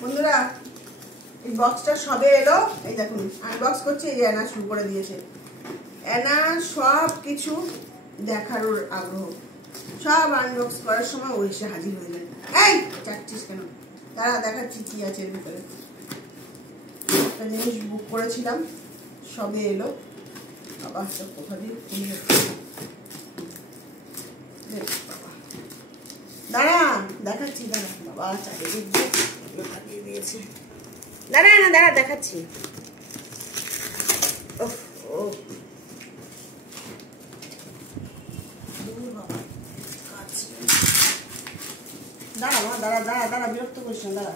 বন্ধুরা এই বক্সটা সবে এলো, এই দেখুন আনবক্স করছি। এই অ্যানা শুরু করে দিয়েছে। অ্যানা সব কিছু দেখার ওর আগ্রহ, সব আনবক্স করার সময় ওই এসে হাজির হয়ে যায়। এই চাচ্ছিস কেন? তারা দেখাচ্ছি কি আছে এর ভিতরে। একটা জিনিস বুক করেছিলাম, সবে এলো। বাবা সব কোথা দিয়ে দাঁড়া দেখাচ্ছি, দাঁড়া বাবা চারিদিক দিয়ে দিয়েছে। দাঁড়া না দাঁড়া দেখাচ্ছি। দাঁড়া মা, দাঁড়া দাঁড়া দাঁড়া, বিরক্ত করিস না, দাঁড়া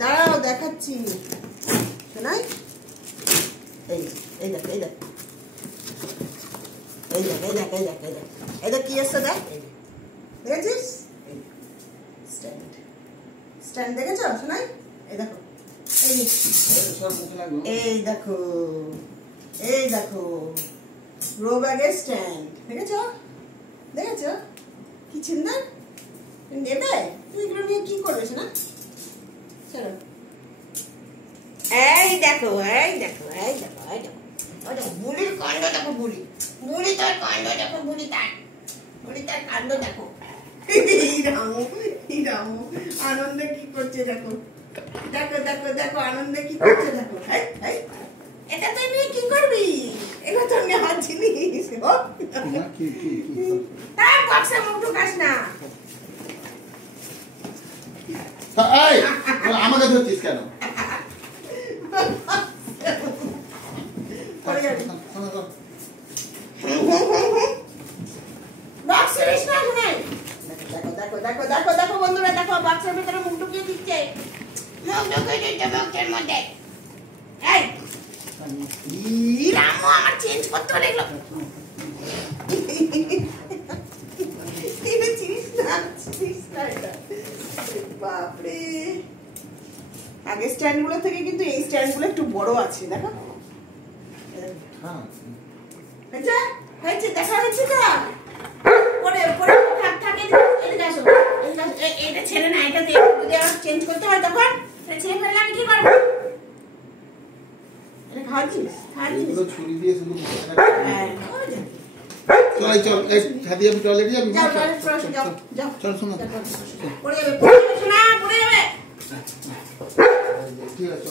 দাঁড়াও দেখাচ্ছি। শোনাই, এই এই দেখ এই দেখ এই দেখ এই দেখ এই দেখ এই দেখ এই দেখ কি আছে দেখ, দেখেছিস? স্ট্যান্ড স্ট্যান্ড দেখেছো শোনাই? এই দেখো এই দেখো এই দেখো রো ব্যাগের স্ট্যান্ড, দেখেছো? দেখেছো কি সুন্দর? নেবে তুই এগুলো নিয়ে কি করবে না? চলো এই দেখো এই দেখো এই দেখো এই দেখো ওই দেখো বুলির কাণ্ড দেখো, বুলি বুলি তার কাণ্ড দেখো, বুলি তার কাণ্ড দেখো। রামু আনন্দে কি করছে দেখো, দেখো দেখো দেখো আনন্দে কি করছে দেখো। এটা তুই নিয়ে কি করবি? এটা তো নেওয়ার জিনিস। তার বক্সে মুখ ঢুকাস না। আমাকে ধরছিস কেন? দেখো দেখো দেখো দেখো বন্ধুরা দেখো বক্সের ভিতরে মুখ ঢুকিয়ে দিচ্ছে, মুখ ঢুকিয়ে দিচ্ছে বক্সের মধ্যে। এই রামু আমার চেঞ্জ করতে হলো এগুলো। বাপরে, আগের স্ট্যান্ড গুলো থেকে কিন্তু এই স্ট্যান্ড গুলো একটু বড় আছে দেখো। হয়েছে দেখা হয়েছে তো পরে পরে থাকে। এটা ছেড়ে না, এটা যদি আমার চেঞ্জ করতে হয় তখন ছেড়ে ফেললে আমি কি করবো? এটা খাওয়াচ্ছিস ছুরি দিয়ে শুধু চল চল ছাদি আমি টয়লেটে যাবি, চল শোনা পড়ে যাবে পড়ে যাবে শোনা পড়ে যাবে। ঠিক আছে।